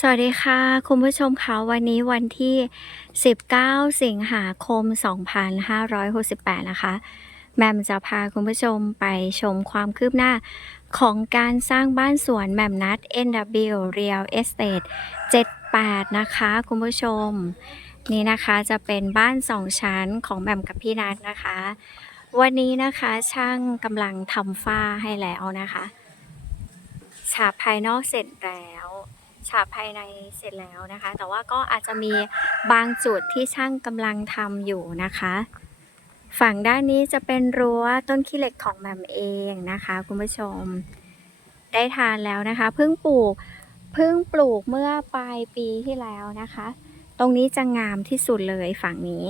สวัสดีค่ะ คุณผู้ชมคะวันนี้วันที่ 19 สิงหาคม 2568 นะคะ แมมจะพาคุณผู้ชมไปชมความคืบหน้าของการสร้างบ้านสวนแมมนัด NW Real Estate 78 นะคะ คุณผู้ชม นี่นะคะจะเป็นบ้าน 2 ชั้นของแมมกับพี่นัดนะคะ วันนี้นะคะช่างกำลังทำฝ้าให้แล้วนะคะ ฉาบภายนอกเสร็จแล้ว ฉาบภายในเสร็จแล้วนะคะ แต่ว่าก็อาจจะมีบางจุดที่ช่างกำลังทำอยู่นะคะ ฝั่งด้านนี้จะเป็นรั้วต้นขี้เหล็กของแม่มเองนะคะคุณผู้ชม ได้ทานแล้วนะคะเพิ่งปลูกเพิ่งปลูกเมื่อปลายปีที่แล้วนะคะ ตรงนี้จะงามที่สุดเลยฝั่งนี้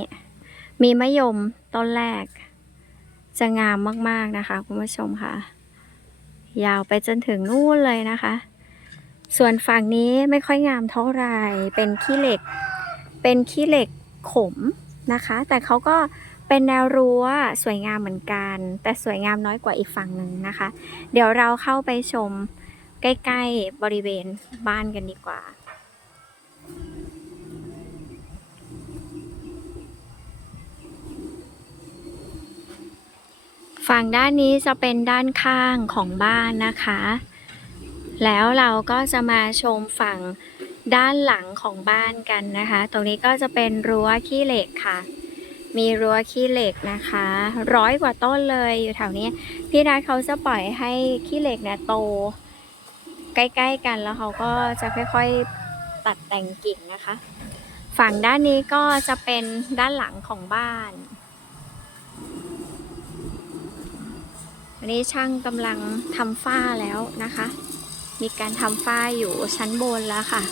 มีมะยมต้นแรก จะงามมากๆนะคะคุณผู้ชมค่ะ ยาวไปจนถึงนู่นเลยนะคะ ส่วนฝั่งนี้ไม่ค่อยงามเท่าไหร่เป็นขี้เหล็ก เป็นขี้เหล็กขมนะคะ แต่เขาก็เป็นแนวรั้วสวยงามเหมือนกัน แต่สวยงามน้อยกว่าอีกฝั่งหนึ่งนะคะ เดี๋ยวเราเข้าไปชมใกล้ ๆ บริเวณบ้านกันดีกว่าฝั่งด้านนี้จะเป็นด้านข้างของบ้านนะคะ แล้วเราก็จะมาชมฝั่งด้านหลังของบ้านกันนะคะ ตรงนี้ก็จะเป็นรั้วขี้เหล็กค่ะ มีรั้วขี้เหล็กนะคะ ร้อยกว่าต้นเลยอยู่แถวนี้ พี่นัทเขาจะปล่อยให้ขี้เหล็กเนี่ยโต ใกล้ๆกันแล้วเขาก็จะค่อยๆตัดแต่งกิ่งนะคะ ฝั่งด้านนี้ก็จะเป็นด้านหลังของบ้านวันนี้ช่างกำลังทำฝ้าแล้วนะคะ มีการทำฝ้าอยู่ชั้นบนแล้วค่ะ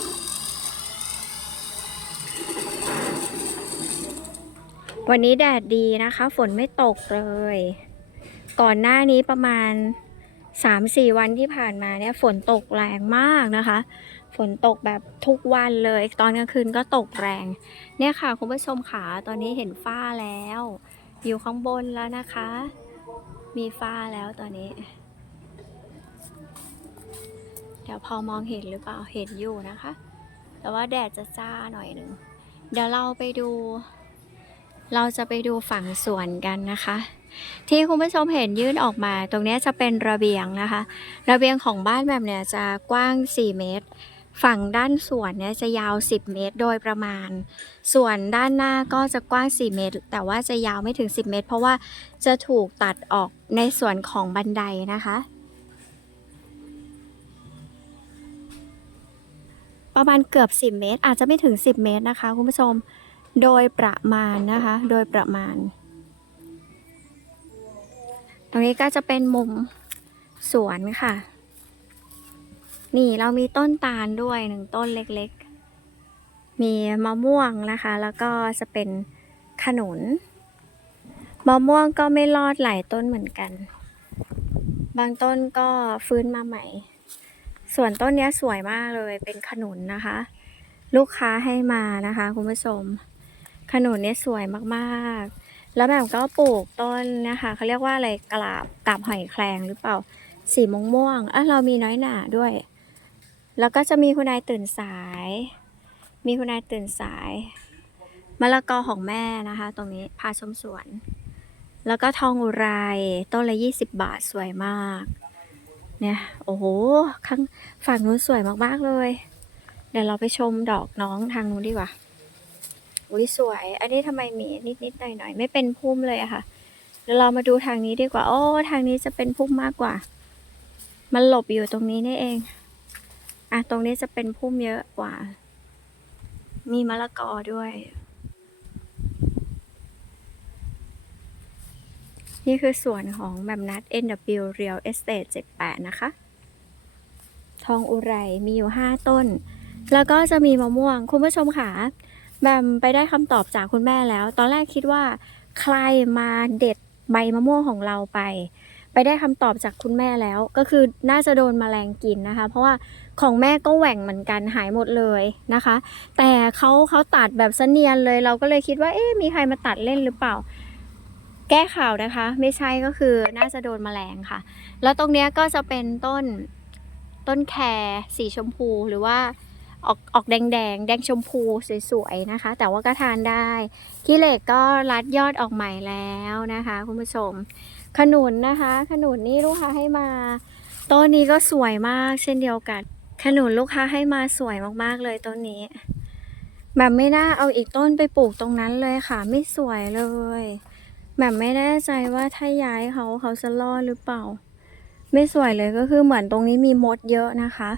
วันนี้แดดดีนะคะ ฝนไม่ตกเลย ก่อนหน้านี้ประมาณ 3-4 วันที่ผ่านมาเนี่ยฝนตกแรงมากนะคะ ฝนตกแบบทุกวันเลย ตอนกลางคืนก็ตกแรง เนี่ยค่ะคุณผู้ชมขาตอนนี้เห็นฝ้าแล้ว อยู่ข้างบนแล้วนะคะ มีฝ้าแล้วตอนนี้ เดี๋ยวพอมองเห็นหรือเปล่าเห็นอยู่นะคะ แต่ว่าแดดจะจ้าหน่อยหนึ่งเดี๋ยวเราไปดู เราจะไปดูฝั่งสวนกันนะคะ ที่คุณผู้ชมเห็นยื่นออกมา ตรงนี้จะเป็นระเบียงนะคะ ระเบียงของบ้านแบบเนี้ยจะกว้าง 4 เมตร ฝั่งด้านสวนเนี่ยจะยาว 10 เมตรโดยประมาณ ส่วนด้านหน้าก็จะกว้าง 4 เมตร แต่ว่าจะยาวไม่ถึง 10 เมตร เพราะว่าจะถูกตัดออกในส่วนของบันไดนะคะ ประมาณเกือบ 10 เมตร อาจจะไม่ถึง 10 เมตรนะคะคุณผู้ชม โดยประมาณนะคะ โดยประมาณ ตรงนี้ก็จะเป็นมุมสวนค่ะ นี่เรามีต้นตาลด้วยหนึ่งต้นเล็กๆ มีมะม่วงนะคะ แล้วก็จะเป็นขนุนมะม่วงก็ไม่รอดหลายต้นเหมือนกัน บางต้นก็ฟื้นมาใหม่ ส่วนต้นนี้สวยมากเลยเป็นขนุนนะคะ ลูกค้าให้มานะคะคุณผู้ชมขนุนเนี่ยสวยมากๆ แล้วแบบก็ปลูกต้นนะคะเขาเรียกว่าอะไรกราบกราบหอยแครงหรือเปล่าสีม่วงม่วงอะเรามีน้อยหนาด้วย แล้วก็จะมีคุณนายตื่นสาย มีคุณนายตื่นสายมะละกอของแม่นะคะ ตรงนี้พาชมสวน แล้วก็ทองอุไรต้นละ20บาทสวยมาก เนี่ย โอ้โห ข้างฝั่งนู้นสวยมากๆเลย เดี๋ยวเราไปชมดอกน้องทางนู้นดีกว่าอุ้ยสวย อันนี้ทำไมมีนิดๆหน่อยๆ ไม่เป็นพุ่มเลยอะค่ะ เดี๋ยวเรามาดูทางนี้ดีกว่า โอ้ ทางนี้จะเป็นพุ่มมากกว่า มันหลบอยู่ตรงนี้นี่เอง อะ ตรงนี้จะเป็นพุ่มเยอะกว่า มีมะละกอด้วย นี่คือส่วนของแบบนัด NW Real Estate 78 นะคะ ทองอุไรมีอยู่ 5 ต้น แล้วก็จะมีมะม่วง คุณผู้ชมค่ะ แบมไปได้คำตอบจากคุณแม่แล้ว ตอนแรกคิดว่า ใครมาเด็ดใบมะม่วงของเราไป ไปได้คำตอบจากคุณแม่แล้ว ก็คือน่าจะโดนแมลงกินนะคะ เพราะว่าของแม่ก็แหว่งเหมือนกันหายหมดเลยนะคะ แต่เขาเขาตัดแบบเสนียนเลย เราก็เลยคิดว่า เอ๊ะมีใครมาตัดเล่นหรือเปล่า แก้ข่าวนะคะ ไม่ใช่ก็คือน่าจะโดนแมลงค่ะ แล้วตรงเนี้ยก็จะเป็นต้นต้นแครสีชมพูหรือว่าออกออกแดงแดงแดงชมพูสวยๆนะคะ แต่ว่าก็ทานได้ขี้เหล็กก็รัดยอดออกใหม่แล้วนะคะ คุณผู้ชม ขนุนนะคะ ขนุนนี่ลูกค้าให้มาต้นนี้ก็สวยมากเช่นเดียวกัน ขนุนลูกค้าให้มาสวยมากๆเลยต้นนี้ แบบไม่น่าเอาอีกต้นไปปลูกตรงนั้นเลยค่ะ ไม่สวยเลย แบบไม่แน่ใจว่าถ้าย้ายเขาเขาจะรอดหรือเปล่า ไม่สวยเลยก็คือเหมือนตรงนี้มีมดเยอะนะคะ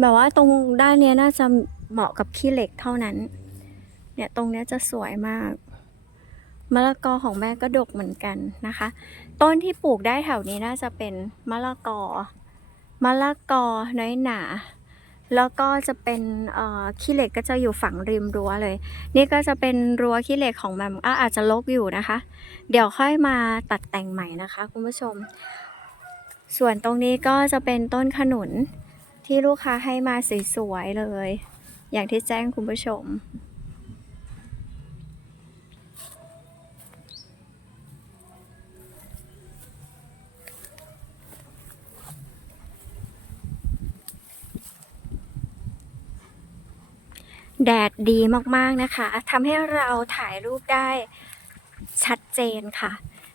แบบว่าตรงด้านนี้น่าจะเหมาะกับขี้เหล็กเท่านั้น เนี่ยตรงนี้จะสวยมากมะละกอของแม่ก็ดกเหมือนกันนะคะ ต้นที่ปลูกได้แถวนี้น่าจะเป็นมะละกอมะละกอน้อยหนา แล้วก็จะเป็นขี้เหล็กก็จะอยู่ฝั่งริมรั้วเลย นี่ก็จะเป็นรั้วขี้เหล็กของแมมอาจจะลกอยู่นะคะ เดี๋ยวค่อยมาตัดแต่งใหม่นะคะคุณผู้ชม ส่วนตรงนี้ก็จะเป็นต้นขนุนที่ลูกค้าให้มาสวยๆเลย อย่างที่แจ้งคุณผู้ชม แดดดีมากๆนะคะทำให้เราถ่ายรูปได้ชัดเจนค่ะ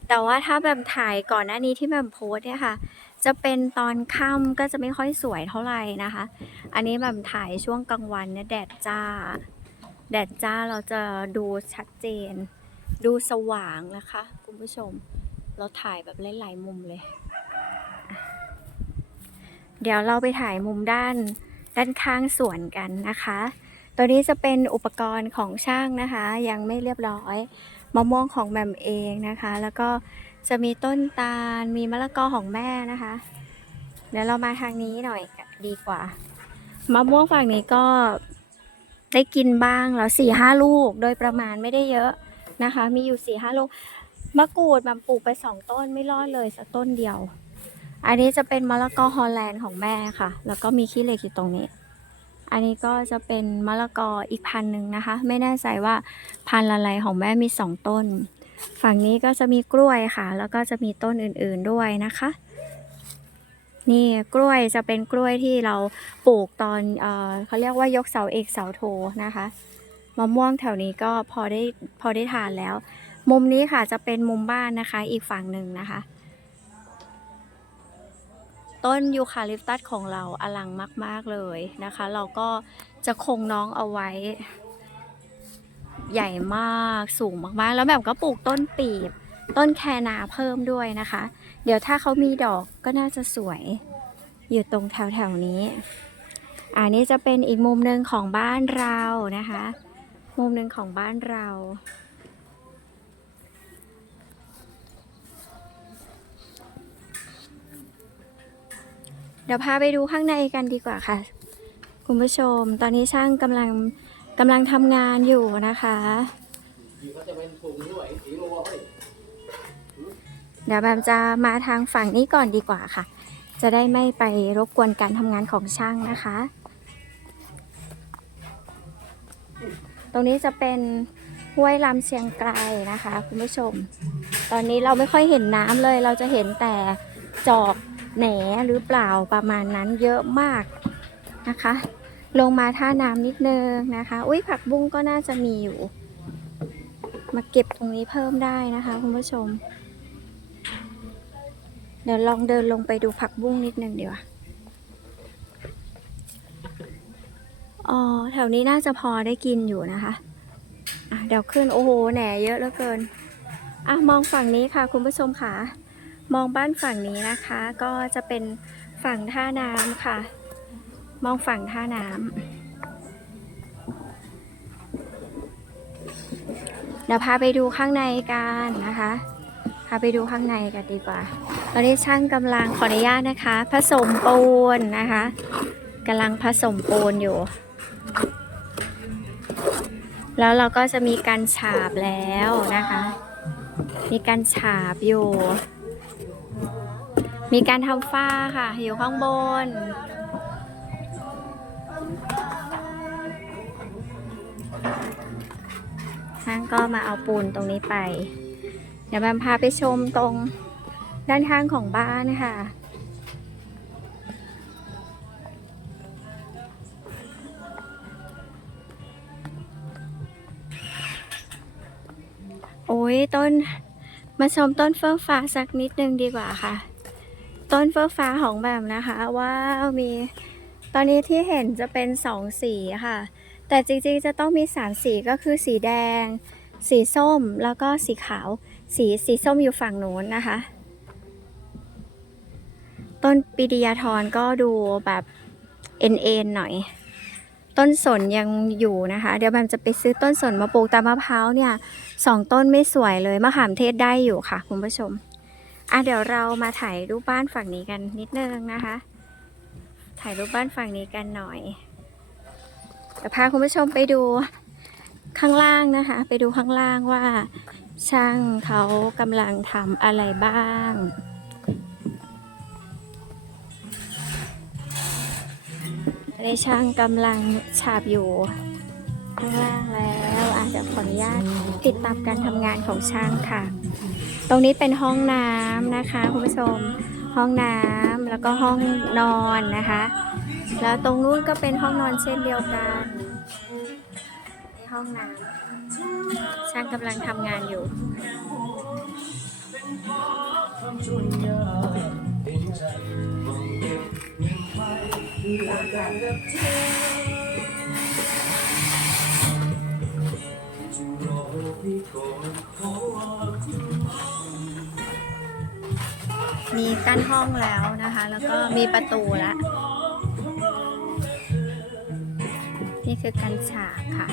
แต่ว่าถ้าแบบถ่ายก่อนหน้านี้ที่แบบโพสเนี่ยค่ะ จะเป็นตอนค่ำก็จะไม่ค่อยสวยเท่าไหร่นะคะ อันนี้แบบถ่ายช่วงกลางวันเนี่ยแดดจ้า แดดจ้าเราจะดูชัดเจน ดูสว่างนะคะ คุณผู้ชม เราถ่ายแบบหลายๆมุมเลย เดี๋ยวเราไปถ่ายมุมด้านด้านข้างสวนกันนะคะ ตัวนี้จะเป็นอุปกรณ์ของช่างนะคะ ยังไม่เรียบร้อยมะม่วงของแม่เองนะคะ แล้วก็จะมีต้นตาลมีมะละกอของแม่นะคะ เดี๋ยวเรามาทางนี้หน่อยดีกว่ามะม่วงฝั่งนี้ก็ได้กินบ้างแล้วสี่ห้าลูกโดยประมาณไม่ได้เยอะนะคะ มีอยู่สี่ห้าลูกมะกรูดแบบปลูกไปสองต้นไม่รอดเลยสักต้นเดียว อันนี้จะเป็นมะละกอฮอลแลนด์ของแม่ค่ะ แล้วก็มีขี้เหล็กอยู่ตรงนี้ อันนี้ก็จะเป็นมะละกออีกพันหนึ่งนะคะ ไม่แน่ใจว่าพันธุ์อะไรของแม่มีสองต้น ฝั่งนี้ก็จะมีกล้วยค่ะ แล้วก็จะมีต้นอื่นๆด้วยนะคะ นี่กล้วยจะเป็นกล้วยที่เราปลูกตอนเออเขาเรียกว่ายกเสาเอกเสาโทนะคะมะม่วงแถวนี้ก็พอได้พอได้ทานแล้ว มุมนี้ค่ะจะเป็นมุมบ้านนะคะ อีกฝั่งหนึ่งนะคะ ต้นยูคาลิปตัสของเราอลังมาก ๆ เลยนะคะ เราก็จะคงน้องเอาไว้ ใหญ่มากสูงมากๆ แล้วแบบก็ปลูกต้นปีบ ต้นแคนาเพิ่มด้วยนะคะ เดี๋ยวถ้าเขามีดอกก็น่าจะสวย อยู่ตรงแถวๆนี้ อันนี้จะเป็นอีกมุมหนึ่งของบ้านเรานะคะ มุมหนึ่งของบ้านเรา ดี๋ยวพาไปดูข้างในกันดีกว่าค่ะ คุณผู้ชม ตอนนี้ช่างกำลังกำลังทำงานอยู่นะคะเดี๋ยวแบมจะมาทางฝั่งนี้ก่อนดีกว่าค่ะ จะได้ไม่ไปรบกวนการทำงานของช่างนะคะ ตรงนี้จะเป็นห้วยลำเชียงไกลนะคะ คุณผู้ชม ตอนนี้เราไม่ค่อยเห็นน้ำเลย เราจะเห็นแต่จอก แหนหรือเปล่าประมาณนั้นเยอะมากนะคะ ลงมาท่าน้ำนิดนึงนะคะ อุ้ยผักบุ้งก็น่าจะมีอยู่ มาเก็บตรงนี้เพิ่มได้นะคะคุณผู้ชม เดี๋ยวลองเดินลงไปดูผักบุ้งนิดนึงดีกว่าอ๋อแถวนี้น่าจะพอได้กินอยู่นะคะอะเดี๋ยวขึ้นโอ้โหแหนเยอะเหลือเกินอะมองฝั่งนี้ค่ะคุณผู้ชมค่ะ มองบ้านฝั่งนี้นะคะ ก็จะเป็นฝั่งท่าน้ำค่ะ มองฝั่งท่าน้ำเดี๋ยวพาไปดูข้างในกันนะคะพาไปดูข้างในกันดีกว่าตอนนี้ช่างกำลังขออนุญาตนะคะ ผสมปูนนะคะกำลังผสมปูนอยู่ แล้วเราก็จะมีการฉาบแล้วนะคะ มีการฉาบอยู่ มีการทำฟ้าค่ะ อยู่ข้างบน ช่างก็มาเอาปูนตรงนี้ไป เดี๋ยวแบมพาไปชมตรงด้านข้างของบ้านค่ะโอ้ยต้น มาชมต้นเฟื่องฟ้าสักนิดนึงดีกว่าค่ะ ต้นเฟื่องฟ้าของแบบนะคะว้าวมี ตอนนี้ที่เห็นจะเป็นสองสีค่ะ แต่จริงๆจะต้องมีสามสีก็คือสีแดง สีส้มแล้วก็สีขาว สีสีส้มอยู่ฝั่งโน้นนะคะ ต้นปิดียาทรก็ดูแบบเอ็นเอ็นหน่อย ต้นสนยังอยู่นะคะ เดี๋ยวแบมจะไปซื้อต้นสนมาปลูกแต่มะพร้าวเนี่ยสองต้นไม่สวยเลยมะขามเทศได้อยู่ค่ะคุณผู้ชม อะเดี๋ยวเรามาถ่ายรูปบ้านฝั่งนี้กันนิดนึงนะคะ ถ่ายรูปบ้านฝั่งนี้กันหน่อยจะพาคุณผู้ชมไปดูข้างล่างนะคะ ไปดูข้างล่างว่าช่างเขากำลังทำอะไรบ้างในช่างกำลังฉาบอยู่ ข้างล่างแล้วอาจจะขออนุญาตติดตามการทำงานของช่างค่ะ ตรงนี้เป็นห้องน้ำนะคะคุณผู้ชมห้องน้ำแล้วก็ห้องนอนนะคะ แล้วตรงนู้นก็เป็นห้องนอนเช่นเดียวกันในห้องน้ำช่างกำลังทำงานอยู่ มีกั้นห้องแล้วนะคะ แล้วก็มีประตูละนี่คือกันฉากค่ะ